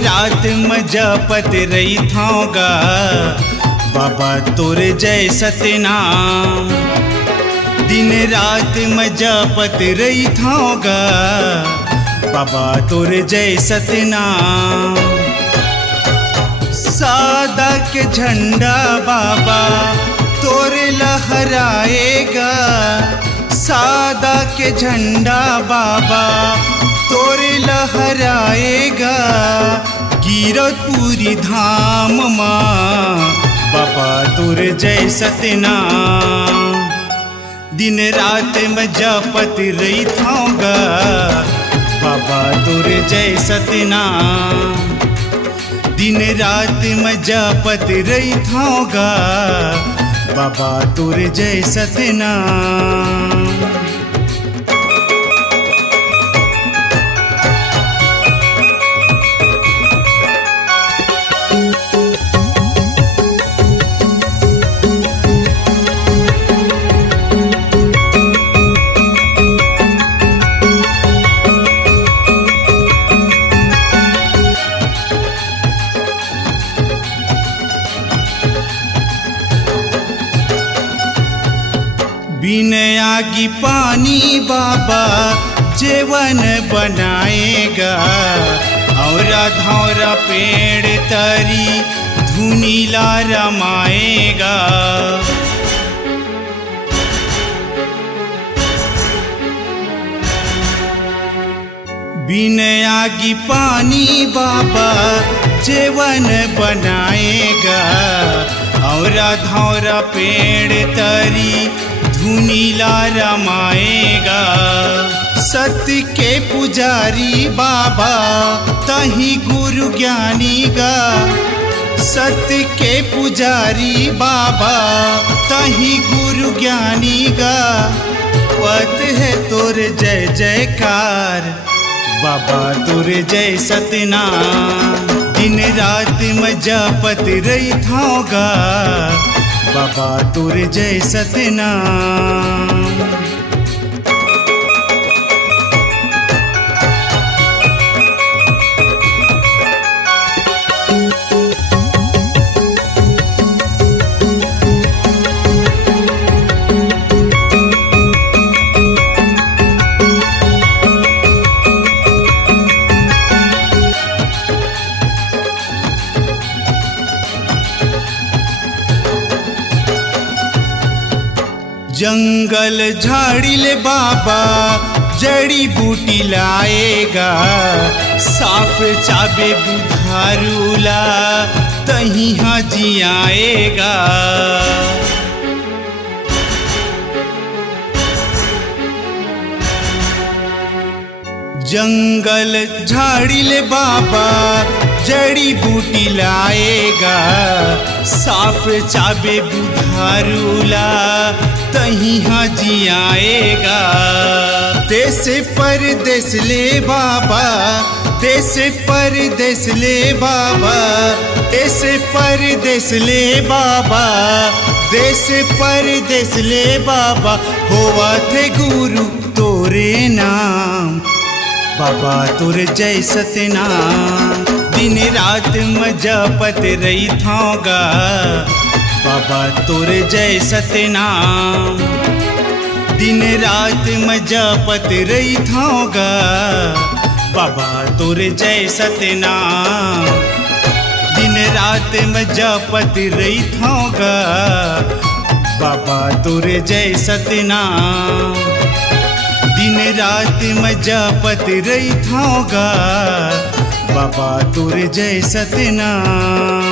रात में जपत रही थाऊगा बाबा तोर जय सतनाम। दिन रात में जपत रही थाऊगा बाबा तोर जय सतनाम। सादा के झंडा बाबा तोर लहराएगा, सादा के झंडा बाबा तोर लहराएगा। गिरतपुरी धाम माँ बाबा तोर जय सतनाम। दिन रात में जपत रही थाऊगा बाबा तोर जय सतनाम। दिन रात में जपत रही थाऊगा बाबा तोर जय सतनाम। बिन आगी पानी बाबा जीवन बनाएगा, औरा धौरा पेड़ तरी धुनीला रमाएगा। बिन आगी पानी बाबा जीवन बनाएगा, औरा धौरा पेड़ तरी धुनीला रमाएगा। सत्य के पुजारी बाबा तही गुरु ज्ञानी गा, सत्य के पुजारी बाबा तही गुरु ज्ञानी गा। पत है तोर जय जयकार बाबा तोर जय सतनाम। दिन रात में जपत रही थाऊगा बाबा तोर जय सतनाम। जंगल झाड़िले बाबा जड़ी बूटी लाएगा, साप चाबे बुधारूला तही हाजी आएगा। जंगल झाड़िले बाबा जड़ी बूटी लाएगा, साप चाबे बुधारूला तही हाजी आएगा। देश परदेश ले बाबा, देश परदेश ले बाबा, देश परदेश ले बाबा, देश परदेश ले बाबा। होवा थे गुरु तोरे नाम बाबा तोर जय सतनाम। दिन रात में जपत रही थाऊगा बाबा तोर जय सतनाम। दिन रात में जपत रही थाऊगा बाबा तोर जय सतनाम। दिन रात में जपत रही थाऊगा बाबा तोर जय सतनाम। दिन रात में जपत रही थाऊगा बाबा तोर जय सतनाम।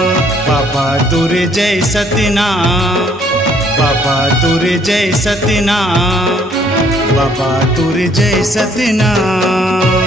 बाबा तोर जय सतनाम, बाबा तोर जय सतनाम, बाबा तोर जय सतनाम।